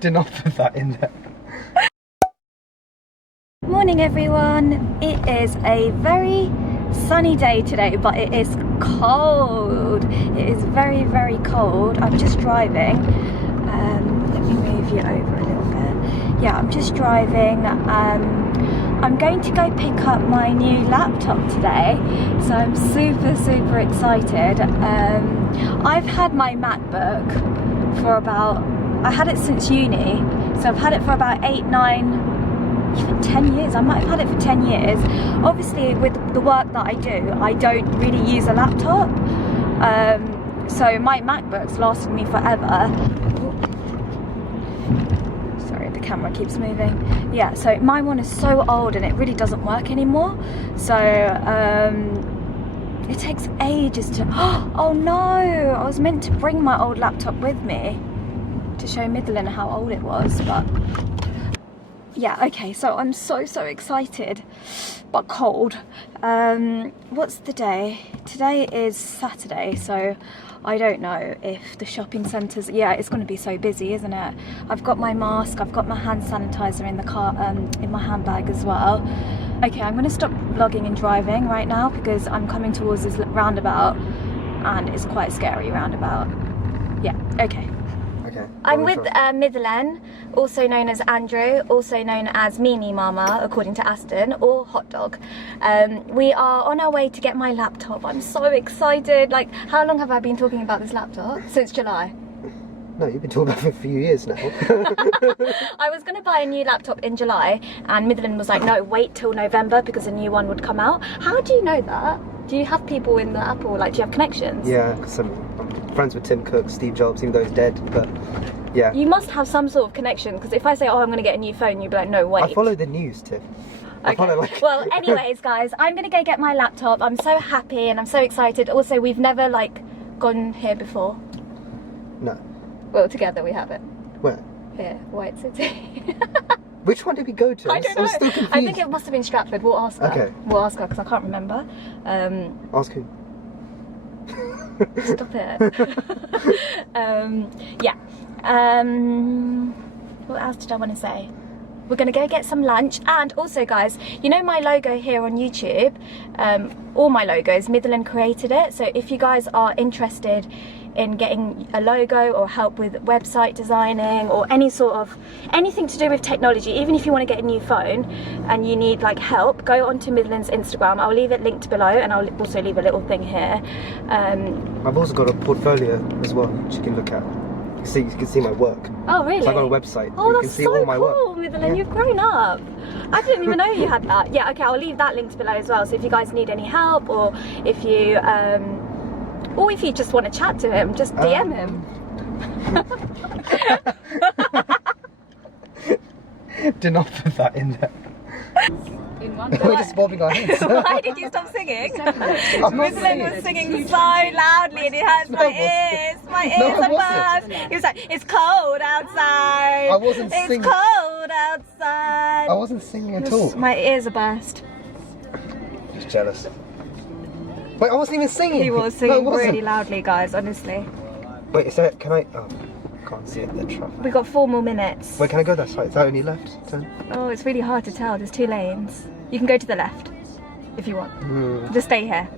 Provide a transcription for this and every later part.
Did not put that in there. Morning everyone. It is a very sunny day today, but it is cold. It is very, very cold. I'm just driving. Let me move you over a little bit. Yeah, I'm just driving. I'm going to go pick up my new laptop today, so I'm super, super excited. I've had my MacBook for about, I had it since uni, so I've had it for about 8, 9, even 10 years. I might have had it for 10 years. Obviously with the work that I do, I don't really use a laptop. So my MacBook's lasted me forever. Sorry, the camera keeps moving. Yeah, so my one is so old and it really doesn't work anymore. So it takes ages to, oh no, I was meant to bring my old laptop with me to show Midland how old it was, but yeah, okay, so I'm so excited, but cold. What's the day? Today is Saturday, so I don't know if the shopping centres, yeah, it's going to be so busy, isn't it? I've got my mask, I've got my hand sanitizer in the car, in my handbag as well. Okay, I'm going to stop vlogging and driving right now because I'm coming towards this roundabout and it's quite a scary roundabout. Yeah, okay. I'm with Midland, also known as Andrew, also known as Mimi Mama, according to Aston, or Hot Dog. We are on our way to get my laptop. I'm so excited. Like, how long have I been talking about this laptop? Since July. No, you've been talking about it for a few years now. I was going to buy a new laptop in July, and Midland was like, no, wait till November because a new one would come out. How do you know that? Do you have people in the Apple, like, do you have connections? Yeah, because I'm friends with Tim Cook, Steve Jobs, even though he's dead, but yeah. You must have some sort of connection, because if I say, oh, I'm going to get a new phone, you'd be like, no, wait. I follow the news, Tiff. Okay. Well, anyways, guys, I'm going to go get my laptop. I'm so happy and I'm so excited. Also, we've never, like, gone here before. No. Well, together we have it. Where? Here, White City. Which one did we go to? I don't know. I'm still confused. I think it must have been Stratford. We'll ask her. Okay. We'll ask her because I can't remember. Ask who? Stop it. Yeah. What else did I want to say? We're going to go get some lunch, and also, guys, you know my logo here on YouTube, all my logos, Midland created it, so if you guys are interested in getting a logo or help with website designing or anything to do with technology, even if you want to get a new phone and you need like help, go onto Midland's Instagram. I'll leave it linked below, and I'll also leave a little thing here. I've also got a portfolio as well, which you can look at. You can see my work. Oh really? So I've got a website. Oh, where you that's can see so all my cool, work. Midland. Yeah. You've grown up. I didn't even know you had that. Yeah, okay, I'll leave that linked below as well. So if you guys need any help, or if you just want to chat to him, just DM him. Did not put that in there. In one We're just bobbing our heads. Why did you stop singing? Midland singing. was singing so loudly and it hurts my ears. My ears are burst. He was like, it's cold outside. I wasn't singing. It's cold outside. I wasn't singing at all. My ears are burst. Just jealous. Wait, I wasn't even singing. He was singing really loudly, guys, honestly. Wait, is that, can I, oh, can't see it, the traffic. We've got 4 more minutes. Wait, can I go that side? Is that only left turn? Oh, it's really hard to tell. There's 2 lanes. You can go to the left if you want. Just stay here.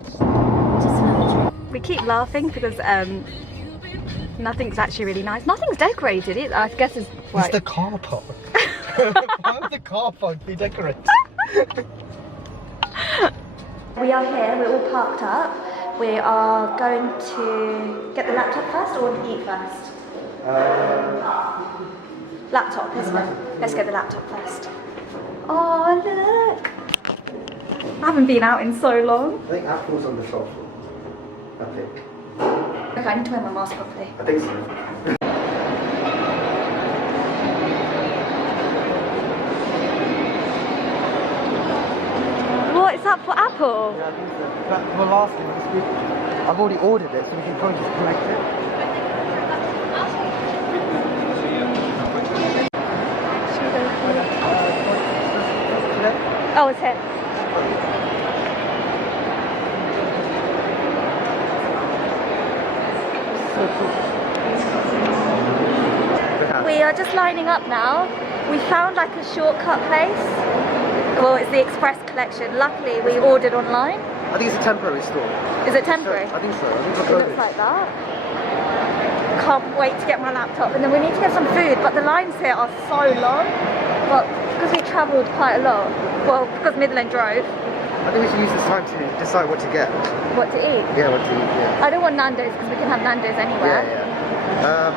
We keep laughing because nothing's actually really nice. Nothing's decorated either. I guess it's It's the car park. Why would the car park be decorated? We are here, we're all parked up. We are going to get the laptop first or eat first? Laptop, isn't it? Let's get the laptop first. Oh, look! I haven't been out in so long. I think Apple's on the top floor. I think. Okay, I need to wear my mask properly. I think so. What is that for Apple? Yeah, I think so. But the last thing is I've already ordered it, so we can probably just collect it. Oh, it's here. So cool. We are just lining up now. We found like a shortcut place. Well, it's the Express Collection. Luckily, we ordered online. I think it's a temporary store. Is it temporary? I think so. I think It looks like that. Can't wait to get my laptop. And then we need to get some food, but the lines here are so long. But because we travelled quite a lot, well, because Midland drove. I think we should use this time to decide what to get. What to eat? Yeah, what to eat, yeah. I don't want Nando's because we can have Nando's anywhere. Yeah.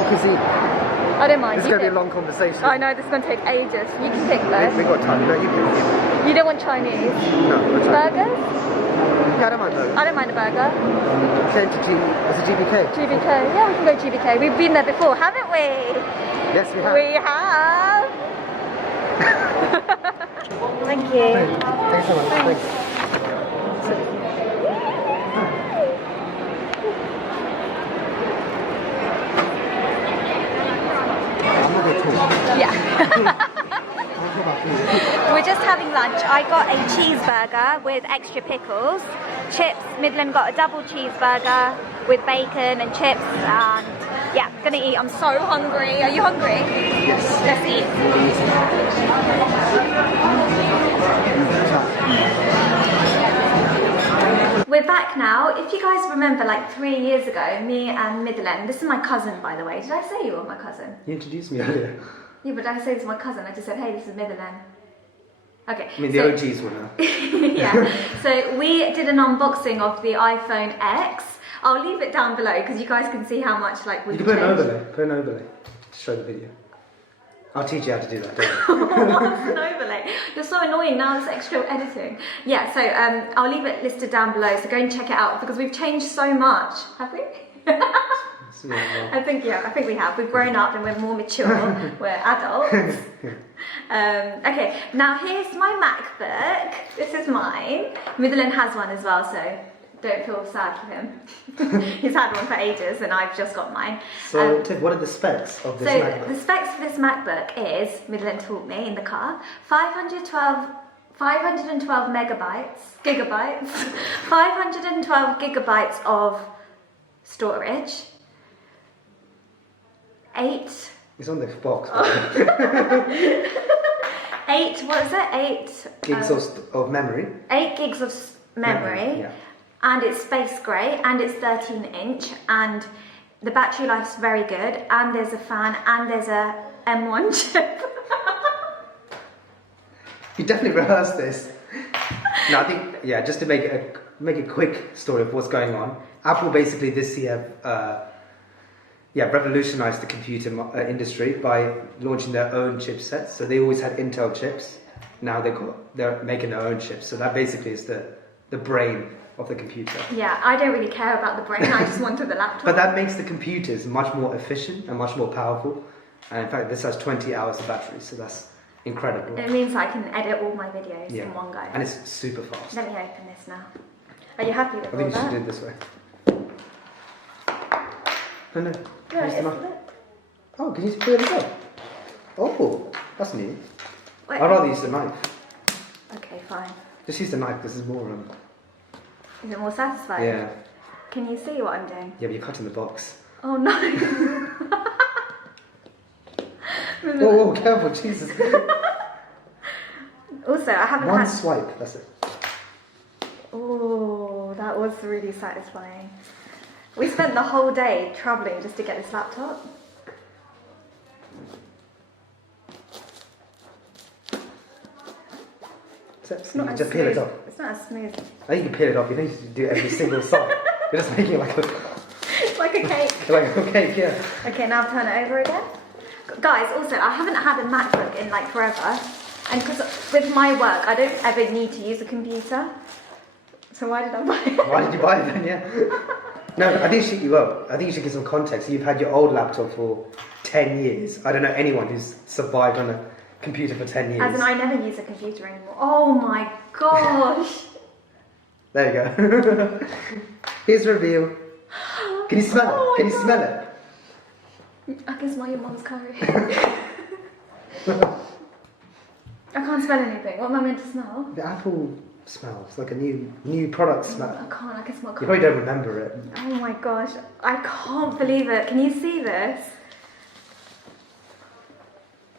What cuisine? I don't mind. This is going to be a long conversation. I know, this is going to take ages. You can pick though. We've got time. No, you can. You don't want Chinese? No, Burgers? Yeah, I don't mind burgers. I don't mind a burger. Is it GBK? GBK. Yeah, we can go GBK. We've been there before, haven't we? Yes, we have. We have. Thank you. Thanks so much. Thanks. I'm not going to talk. Yeah. I'll talk about food. We're just having lunch. I got a cheeseburger with extra pickles. Chips. Midland got a double cheeseburger with bacon and chips. And yeah, gonna eat. I'm so hungry. Are you hungry? Yes. Let's eat. We're back now. If you guys remember, like 3 years ago, me and Midland, this is my cousin, by the way. Did I say you were my cousin? You introduced me earlier. Yeah, but I say this is my cousin. I just said, hey, this is Midland. Okay. I mean, the OGs will know. Yeah. So we did an unboxing of the iPhone X. I'll leave it down below because you guys can see how much like we've You can changed. put an overlay to show the video. I'll teach you how to do that, don't What's an overlay? You're so annoying now, this extra editing. Yeah, so I'll leave it listed down below, so go and check it out because we've changed so much. Have we? I think we have. We've grown up and we're more mature. We're adults. Okay, now here's my MacBook. This is mine. Midland has one as well, so don't feel sad for him. He's had one for ages and I've just got mine. So, Tiff, what are the specs of this MacBook? The specs for this MacBook is, Midland taught me in the car, 512 gigabytes, 512 gigabytes of storage, 8... It's on the box. 8, what is it? 8... gigs of memory. 8 gigs of memory. Yeah. And it's space grey, and it's 13-inch, and the battery life's very good, and there's a fan, and there's a M1 chip. You definitely rehearsed this. No, I think, yeah, just to make a quick story of what's going on. Apple basically this year, revolutionized the computer industry by launching their own chipsets. So they always had Intel chips. Now they're making their own chips. So that basically is the brain of the computer. Yeah, I don't really care about the brain, I just wanted the laptop. But that makes the computers much more efficient and much more powerful. And in fact, this has 20 hours of battery, so that's incredible. It means I can edit all my videos in one go. And it's super fast. Let me open this now. Are you happy with all that? I think you should do it this way. No. No, Use the knife. Oh, can you peel it up? Oh, that's new. Wait. I'd rather use the knife. Okay, fine. Just use the knife, this is more... Is it more satisfying? Yeah. Can you see what I'm doing? Yeah, but you're cutting the box. Oh no! Oh, careful, Jesus. Also, I haven't One had... swipe, that's it. Oh, that was really satisfying. We spent the whole day travelling just to get this laptop. It's not just peel it off. It's not as smooth. I think you can peel it off, you don't need to do every single side. You're just making it like a... Like a cake. like a cake, yeah. Okay, now turn it over again. Guys, also, I haven't had a MacBook in like forever. And because with my work, I don't ever need to use a computer. So why did I buy it? Why did you buy it then, yeah? No, I think you should give some context. You've had your old laptop for 10 years. I don't know anyone who's survived on a computer for 10 years. As in, I never use a computer anymore. Oh my gosh. There you go. Here's the reveal. Can you smell it? Can you smell it? I can smell your mum's curry. I can't smell anything. What am I meant to smell? The apple smell. It's like a new product smell. I can't, I can smell You coffee. probably don't remember it. Oh my gosh, I can't believe it. Can you see this?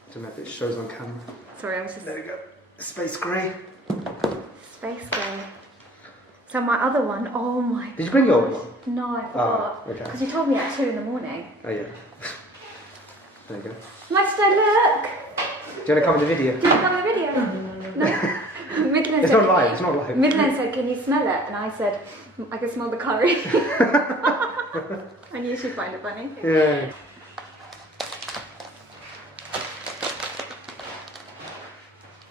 I don't know if it shows on camera. Sorry, I was just... There we go. Space grey. Space grey. So my other one, oh my... Did you bring your old one? No, I forgot. Oh, okay. Because you told me at 2 in the morning. Oh yeah. There you go. Nice to look. Do you want to come in the video? Do you want to come in the video? No. Midland It's said, not live. It's not live. Midland said, can you smell it? And I said, I can smell the curry. I knew she'd find it funny. Yeah.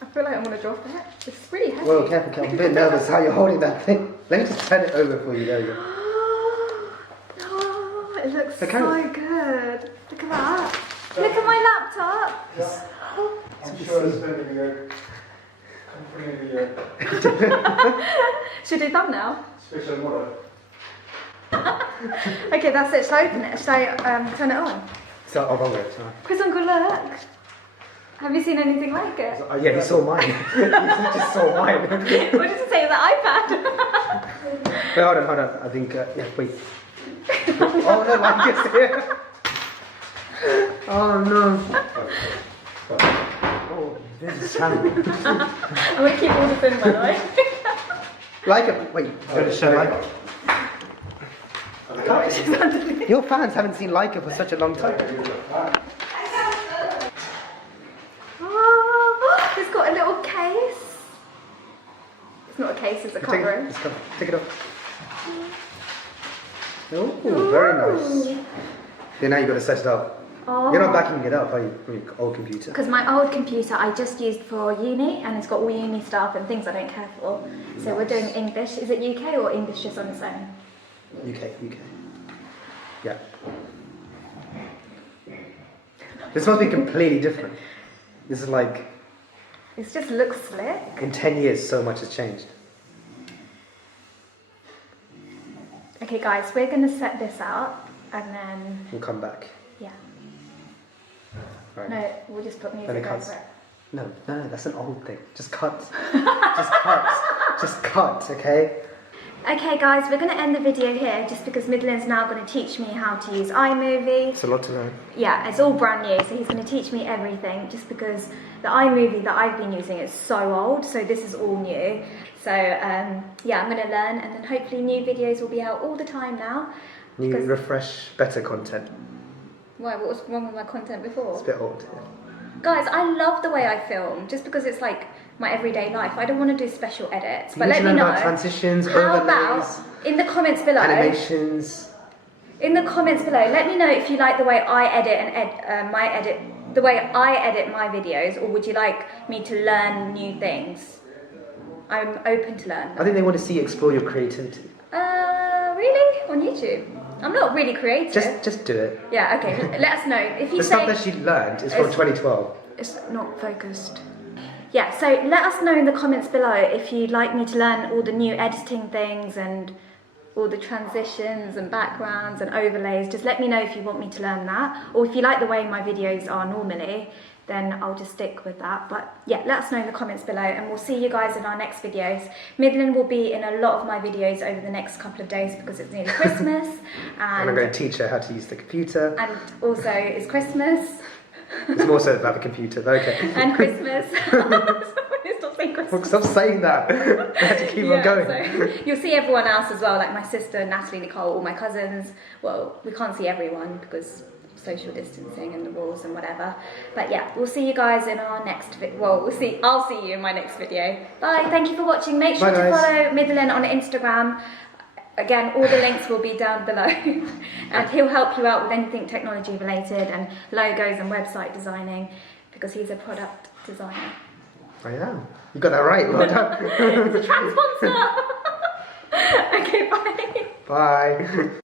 I feel like I'm going to drop it. It's really heavy. Well, careful, I'm a bit nervous how you're holding that thing. Let me just turn it over for you. There you go. Oh, it looks The so camera. good. Look at that. Look at my laptop. I'm sure it's going to be good. Should I do thumbnail? Special model. Okay, that's it. Should I open it? Should I turn it on? So, I'll roll it. Sorry. Chris, Uncle, look. Have you seen anything like it? Yeah, you saw mine. You just saw mine. What does it say on the iPad? Wait, hold on. I think, yeah, wait. Oh no, like it's here. Oh no. Oh, this is channel. I'm going to keep all this in, by the way. Like it. Wait, you want to show like Your fans haven't seen Leica for such a long time. Oh, it's got a little case. It's not a case, it's a covering. Take it off. Oh, very nice. Then now you've got to set it up. Oh. You're not backing it up, are you, from your old computer? Because my old computer I just used for uni, and it's got all uni stuff and things I don't care for. So we're doing English. Is it UK or English just on its own? UK. Yeah. This must be completely different. This is like, It just looks slick. in 10 years, so much has changed. Okay guys, we're going to set this out and then, We'll come back. yeah. Right. No, we'll just put Then music it cuts. over it. No, that's an old thing. Just cut. Just cut, okay? Okay guys, we're going to end the video here just because Midland's now going to teach me how to use iMovie. It's a lot to learn. Yeah, it's all brand new, so he's going to teach me everything just because the iMovie that I've been using is so old, so this is all new. So yeah, I'm going to learn, and then hopefully new videos will be out all the time now. New, Because- refresh, better content. Why, what was wrong with my content before? It's a bit old. Guys, I love the way I film, just because it's like my everyday life. I don't want to do special edits, but You let need me to know. about transitions, How about overlays, in the comments below? animations. In the comments below, let me know if you like the way I edit and the way I edit my videos, or would you like me to learn new things? I'm open to learn. I think they want to see you explore your creativity. Really? On YouTube? I'm not really creative. Just do it. Yeah, okay. Let us know. If you The say stuff that she learned is from It's- 2012. it's not focused. Yeah, so let us know in the comments below if you'd like me to learn all the new editing things and all the transitions and backgrounds and overlays. Just let me know if you want me to learn that, or if you like the way my videos are normally, then I'll just stick with that. But yeah, let us know in the comments below, and we'll see you guys in our next videos. Midland will be in a lot of my videos over the next couple of days because it's nearly Christmas, And I'm going to teach her how to use the computer. and also it's Christmas. It's more so about the computer, but okay. And Christmas. Stop saying Christmas. Stop saying that. I have to keep on going. So you'll see everyone else as well, like my sister, Natalie, Nicole, all my cousins. Well, we can't see everyone because social distancing and the rules and whatever. But yeah, we'll see you guys in our next video. Well, I'll see you in my next video. Bye. Thank you for watching. Make sure Bye, to guys. follow Midland on Instagram. Again, all the links will be down below. And he'll help you out with anything technology related and logos and website designing because he's a product designer. I am. You got that right. Well done. It's a trans sponsor. Okay, bye. Bye.